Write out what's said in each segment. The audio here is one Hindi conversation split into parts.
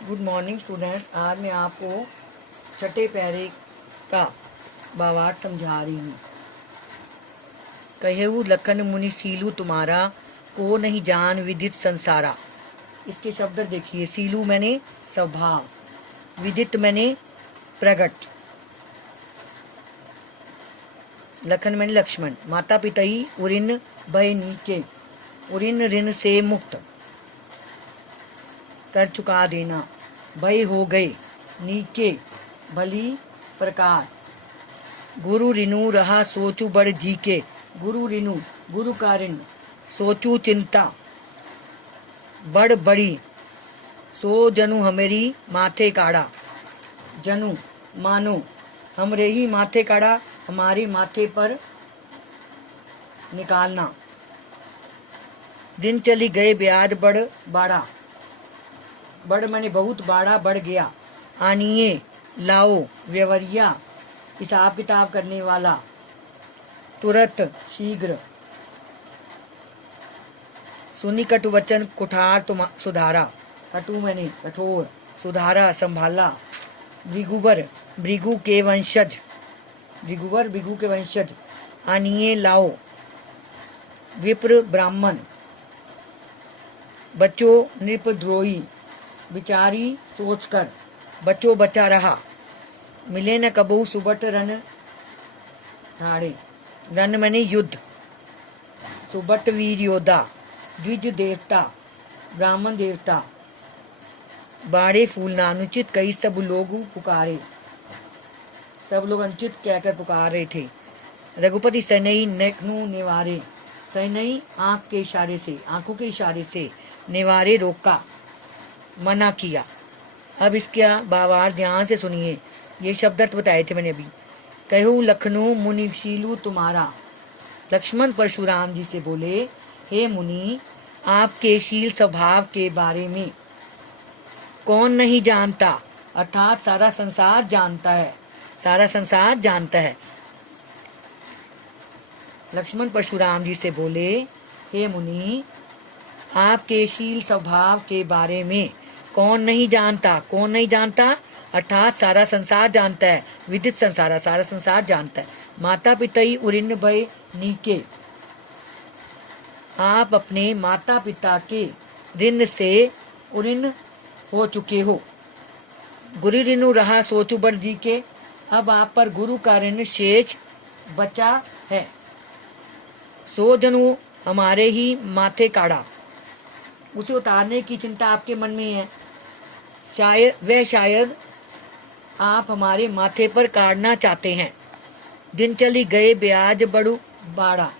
Good morning students. आज मैं आपको छठे पैरे का भावार्थ समझा रही हूँ। कहेऊ लखन मुनि सीलू तुम्हारा, को नहीं जान विदित संसारा। इसके शब्द देखिए। सीलू मैंने स्वभाव, विदित मैंने प्रगट, लखन मैंने लक्ष्मण। माता पिता ही उरिन भय नीके, उरिन ऋण से मुक्त कर चुका देना। भय हो गए नीके भली प्रकार, गुरु रिनु रहा सोचू बड़ जी के। गुरु रिनु गुरु का ऋण, सोचू चिंता बड़ बड़ी। सो जनु हमेरी माथे काड़ा, जनु मानो हमरे ही माथे काड़ा, हमारे माथे पर निकालना। दिन चली गए ब्याज बड़ बाड़ा, बड़ मैंने बहुत बाड़ा बढ़ गया। आनिए लाओ व्यवरिया, हिसाब किताब करने वाला, तुरंत शीघ्र। सुनी कटु वचन कुठार तुम सुधारा, कटु मैंने कठोर, सुधारा संभाला। भृगुवर भृगु के वंशज, भृगुवर भृगु के वंशज। आनिए लाओ विप्र ब्राह्मण, बच्चों नृपद्रोही। विचारी सोचकर, बच्चों बचा रहा। मिले न कबू सुबट रन ठाड़े, रन मैंने युद्ध, सुबट वीर योद्धा। द्विज देवता ब्राह्मण देवता, बाड़े फूलना अनुचित कई सब लोग पुकारे। सब लोग अनुचित कहकर पुकार रहे थे। रघुपति सनई नैकनु निवारे, सनई आंख के इशारे से, आंखों के इशारे से निवारे रोका, मना किया। अब इसका भावार्थ ध्यान से सुनिए। ये शब्द अर्थ बताए थे मैंने अभी। कहूँ लखनऊ मुनि शीलू तुम्हारा, लक्ष्मण परशुराम जी से बोले, हे मुनि आपके शील स्वभाव के बारे में कौन नहीं जानता, अर्थात सारा संसार जानता है, सारा संसार जानता है। लक्ष्मण परशुराम जी से बोले, हे मुनि आपके शील स्वभाव के बारे में कौन नहीं जानता, कौन नहीं जानता अर्थात सारा संसार जानता है। विदित संसारा, सारा संसार जानता है। माता पिता ही उरिन भय नीके, आप अपने माता पिता के ऋण से उरिन हो चुके हो। गुरु ऋणु रहा सोचू बड़ जी के, अब आप पर गुरु का ऋण शेष बचा है। सो जनु हमारे ही माथे काड़ा, उसे उतारने की चिंता आपके मन में है। शायद आप हमारे माथे पर काटना चाहते हैं। दिन चली गए ब्याज बड़ू बाड़ा,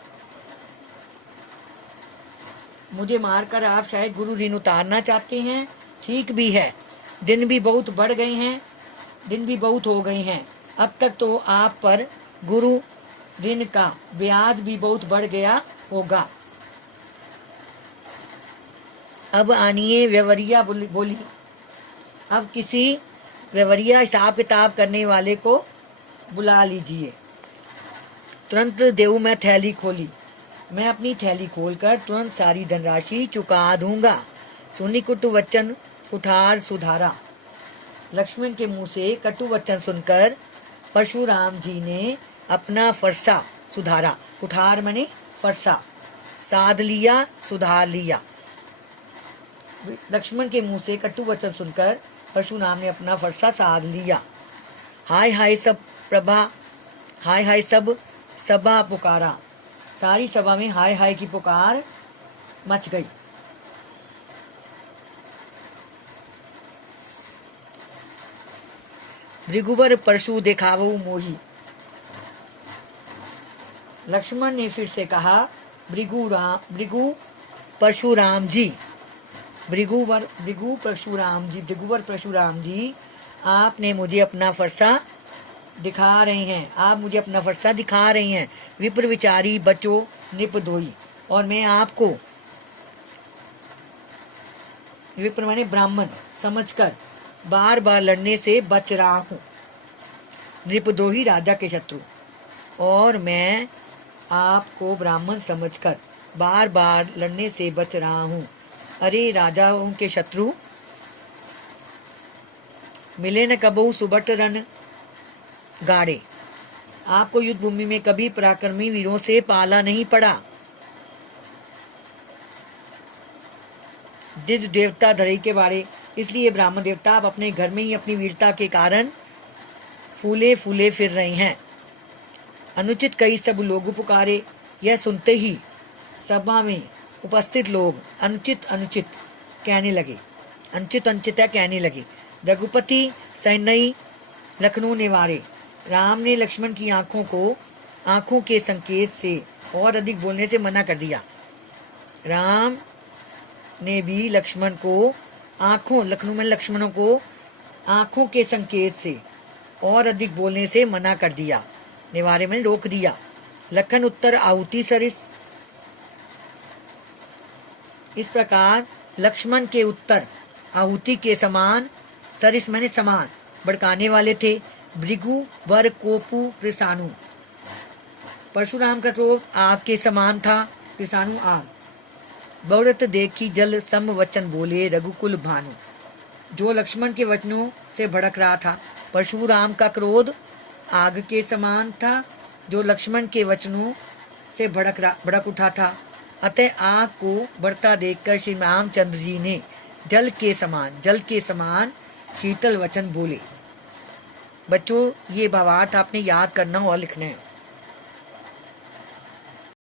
मुझे मारकर आप शायद गुरु ऋण उतारना चाहते हैं। ठीक भी है, दिन भी बहुत बढ़ गए हैं, दिन भी बहुत हो गए हैं। अब तक तो आप पर गुरु ऋण का ब्याज भी बहुत बढ़ गया होगा। अब आनिए व्यवरिया बोली, अब किसी व्यवरिया हिसाब किताब करने वाले को बुला लीजिए। तुरंत देव मैं थैली खोली, मैं अपनी थैली खोलकर तुरंत सारी धनराशि चुका दूंगा। सुनी कुटु वचन कुठार सुधारा, लक्ष्मण के मुंह से कटु वचन सुनकर परशुराम जी ने अपना फरसा सुधारा। कुठार मैंने फरसा, साध लिया, सुधार लिया। लक्ष्मण के मुंह से कटु वचन सुनकर परशुराम ने अपना फरसा साध लिया। हाय हाय सब प्रभा, हाय हाय सब सभा पुकारा, सारी सभा में हाय हाय की पुकार मच गई। भृगुवर परशु दिखावो मोही, लक्ष्मण ने फिर से कहा, भृगु परशुराम जी, भृगुवर परशुराम जी आपने मुझे अपना फरसा दिखा रहे हैं, आप मुझे अपना फरसा दिखा रहे हैं। विप्र विचारी बचो नृपद्रोही, और मैं आपको विप्र माने ब्राह्मण समझकर बार बार लड़ने से बच रहा हूँ। नृपद्रोही राजा के शत्रु, और मैं आपको ब्राह्मण समझकर बार बार लड़ने से बच रहा हूँ। अरे राजाओं के शत्रु, मिले न कबहू सुबट रन गाड़े। आपको युद्ध भूमि में कभी पराक्रमी वीरों से पाला नहीं पड़ा। दिज देवता धरई के बारे, इसलिए ब्राह्मण देवता आप अपने घर में ही अपनी वीरता के कारण फूले फूले फिर रहे हैं। अनुचित कई सब लोग पुकारे, यह सुनते ही सभा में उपस्थित लोग अनुचित अनुचित कहने लगे। अनुचित अनुचित है कहने लगे। रघुपति सैन्य लखनऊ निवारे, राम ने लक्ष्मण की आंखों के संकेत से और अधिक बोलने से मना कर दिया। राम ने भी लक्ष्मण को लखनऊ में लक्ष्मणों को आंखों के संकेत से और अधिक बोलने से मना कर दिया। निवारे में रोक दिया। लखन उत्तर आहुति सरिस, इस प्रकार लक्ष्मण के उत्तर आहुति के समान, सरिस मैंने समान, भड़काने वाले थे। भृगु वर कोपु कृषाणु, परशुराम का क्रोध आग के समान था। कृषाणु आग। बहुरत देखी जल सम वचन बोले रघुकुल भानु, जो लक्ष्मण के वचनों से भड़क रहा था। परशुराम का क्रोध आग के समान था, जो लक्ष्मण के वचनों से भड़क उठा था। अतः आग को बढ़ता देखकर श्री रामचंद्र जी ने जल के समान शीतल वचन बोले। बच्चों, ये भावार्थ आपने याद करना और लिखना है।